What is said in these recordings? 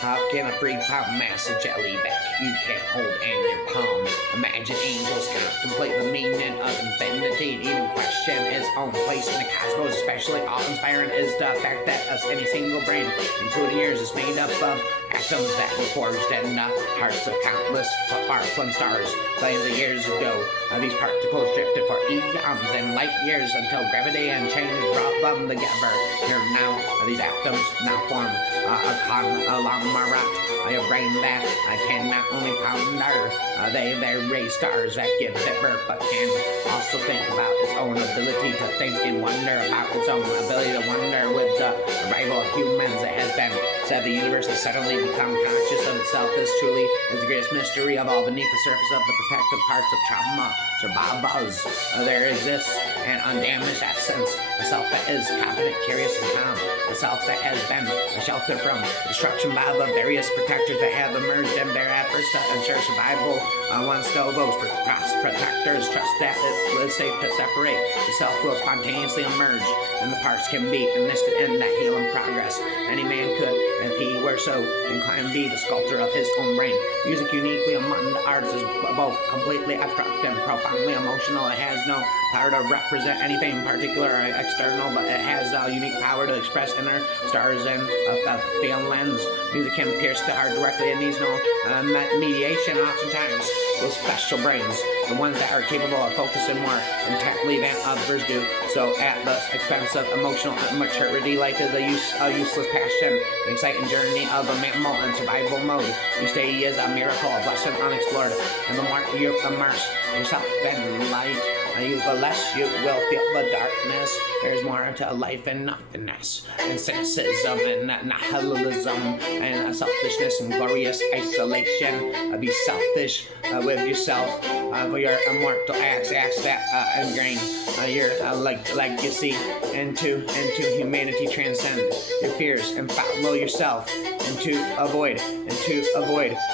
How can a free pound mass of jelly that you can hold in your palm? Imagine angels contemplate the meaning of infinity, even question its own place in the cosmos. Especially awe-inspiring is the fact that any single brain, including yours, is made up of atoms that were forged in the hearts of countless far-flung stars. Billions of years ago, these particles drifted for eons and light years until gravity and change brought them together. Here now, these atoms now form a conglomerate, a brain that can not only ponder they raise stars that give it birth, but can also think about its own ability to think and wonder about its own ability to wonder. With the arrival of humans, it has been said the universe has suddenly become conscious of itself. This truly is the greatest mystery of all. Beneath the surface of the protective parts of trauma survivors, there exists an undamaged essence, a self that is confident, curious, and calm, a self that has been sheltered from destruction by the various protectors that have emerged in their efforts to ensure survival. Once though those protectors trust that it is safe to separate, the self will spontaneously emerge, and the parts can be enlisted in that healing progress. Any man could, if he were so inclined, be the sculptor of his own brain. Music, uniquely among the arts, is both completely abstract and profoundly emotional. It has no power to represent anything particular or external, but it has a unique power to express inner stars and feelings. Music can pierce the heart directly and needs no mediation. Oftentimes, with special brains, the ones that are capable of focusing more intently than others do, so at the expense of emotional maturity. Life is a useless passion, an exciting journey of a mammal in survival mode. Each day is a miracle, a blessing unexplored, and the more you immerse yourself in light, the less you will feel the darkness. There's more to life and nothingness, and cynicism and nihilism, and selfishness and glorious isolation. Be selfish with yourself for your immortal acts that ingrain your legacy into humanity. Transcend your fears and follow yourself, and to avoid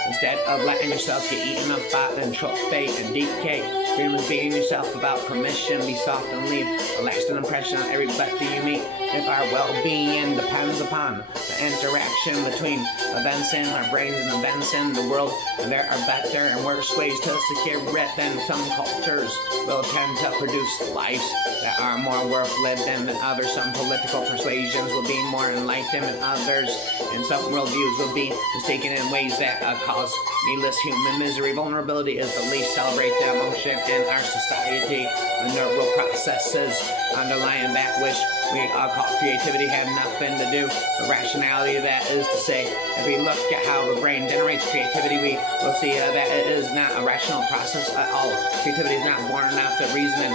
instead of letting yourself get eaten up by control, fate, and decay. Freedom is being yourself without permission. Be soft and leave a lasting impression on everybody you meet. If our well-being depends upon the interaction between events in our brains and events in the world, there are better and worse ways to secure it than some cultures will tend to produce lives that are more worth living than others. Some political persuasions will be more enlightened than others, and some worldviews will be mistaken in ways that cause needless human misery. Vulnerability is the least celebrated emotion in our society. The neural processes underlying that which we call creativity have nothing to do with rationality. That is to say, if we look at how the brain generates creativity, we will see that it is not a rational process at all. Creativity is not born out of reasoning.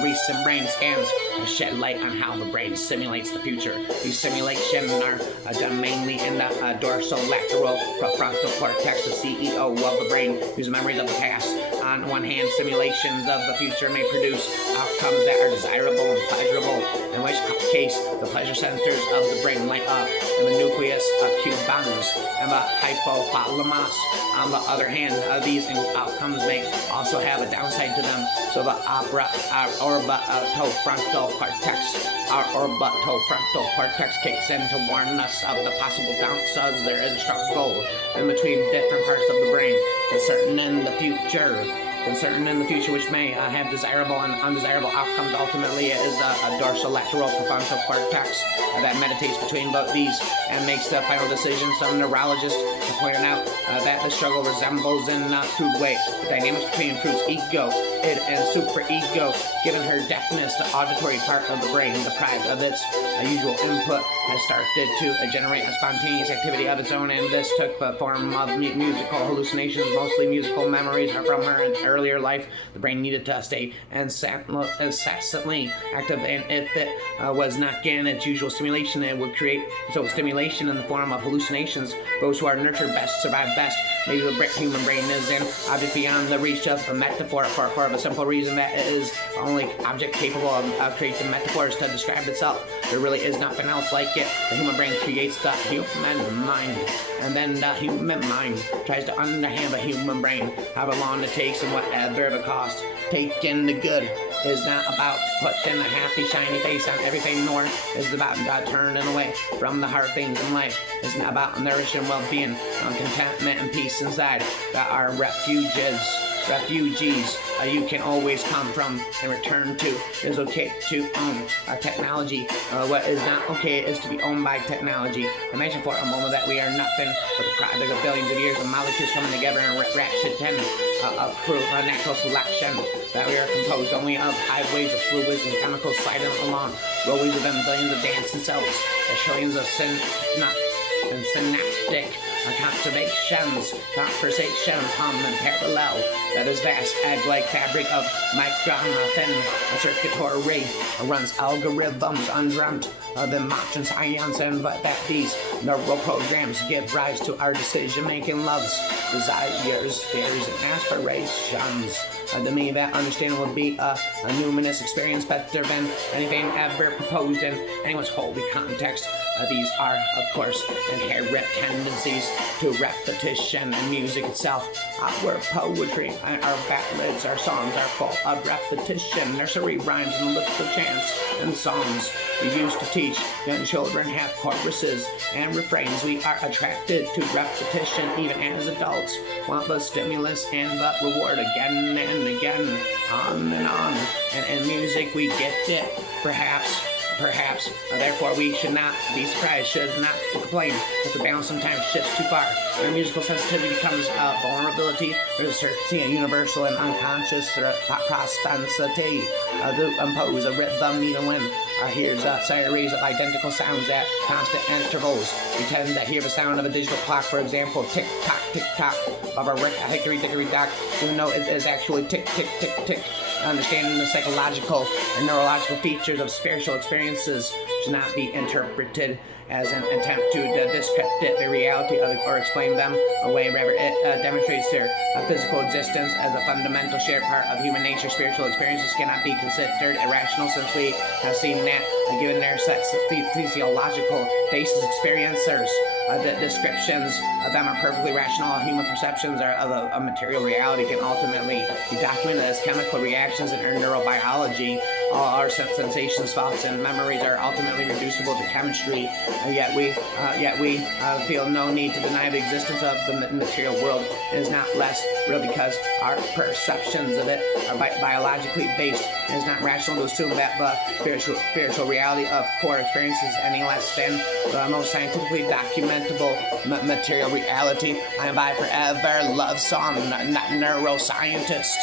Recent brain scans shed light on how the brain simulates the future. These simulations are done mainly in the dorsolateral prefrontal cortex, the CEO of the brain, whose memories of the past. On one hand, simulations of the future may produce outcomes that are desirable and pleasurable, in which case the pleasure centers of the brain light up in the nucleus accumbens and the hypothalamus. On the other hand, these outcomes may also have a downside to them, so the orbitofrontal cortex kicks in to warn us of the possible downsides. There is a struggle in between different parts of the brain concerning in the future, which may have desirable and undesirable outcomes. Ultimately, it is a dorsolateral prefrontal cortex that meditates between both these and makes the final decision. Some neurologists have pointed out that the struggle resembles in a crude way the dynamics between Proust's ego, id, and superego. Given her deafness, the auditory part of the brain, deprived of its usual input, has started to generate a spontaneous activity of its own, and this took the form of musical hallucinations, mostly musical memories from her earlier life. The brain needed to stay incessantly active, and if it was not getting its usual stimulation, it would create stimulation in the form of hallucinations. Those who are nurtured best survive best. Maybe the human brain is an object beyond the reach of a metaphor for the simple reason that it is the only object capable of creating metaphors to describe itself. There really is nothing else like it. The human brain creates the human mind, and then the human mind tries to understand the human brain, however long it takes and what whatever the cost. Taking the good is not about putting a happy, shiny face on everything, nor is it about turning away from the hard things in life. It's not about nourishing well-being, contentment, and peace inside that are refugees you can always come from and return to. It is okay to own technology. What is not okay is to be owned by technology. Imagine for a moment that we are nothing but the product of billions of years of molecules coming together and ratcheting through natural selection. That we are composed only of highways of fluids and chemicals sliding along, rows of them, billions of dancing cells, trillions of synaptic conversations hum in parallel. That is vast egg-like fabric of micron-thin circuitry runs algorithms undreamt of the modern science, and that these neural programs give rise to our decision-making, loves, desires, fears, and aspirations. To me, that understanding would be a numinous experience better than anything ever proposed in anyone's holy context. These are, of course, inherent tendencies to repetition and music itself. Our poetry, our ballads, our songs are full of repetition. Nursery rhymes and little chants and songs we used to teach young children have choruses and refrains. We are attracted to repetition even as adults. Want the stimulus and the reward again and again, on and on. And in music we get it, perhaps. Therefore, we should not be surprised, should not complain if the balance sometimes shifts too far. When musical sensitivity becomes vulnerability, there's a certainty, a universal and unconscious propensity to impose a rhythm even when hears a series of identical sounds at constant intervals. We tend to hear the sound of a digital clock, for example, tick-tock, tick-tock, of a hickory-dickory-dock, even though it is actually tick-tick-tick-tick. Understanding the psychological and neurological features of spiritual experiences should not be interpreted as an attempt to discredit the reality of it or explain them away. Rather, it demonstrates their physical existence as a fundamental shared part of human nature. Spiritual experiences cannot be considered irrational, since we have seen that, given their physiological basis, experiencers the descriptions of them are perfectly rational. Human perceptions of a material reality can ultimately be documented as chemical reactions in our neurobiology. All our sensations, thoughts, and memories are ultimately reducible to chemistry. Yet we feel no need to deny the existence of the material world. It is not less real because our perceptions of it are biologically based. It is not rational to assume that the spiritual reality of core experiences is any less than the most scientifically documentable material reality. I am by forever love song, not neuroscientist.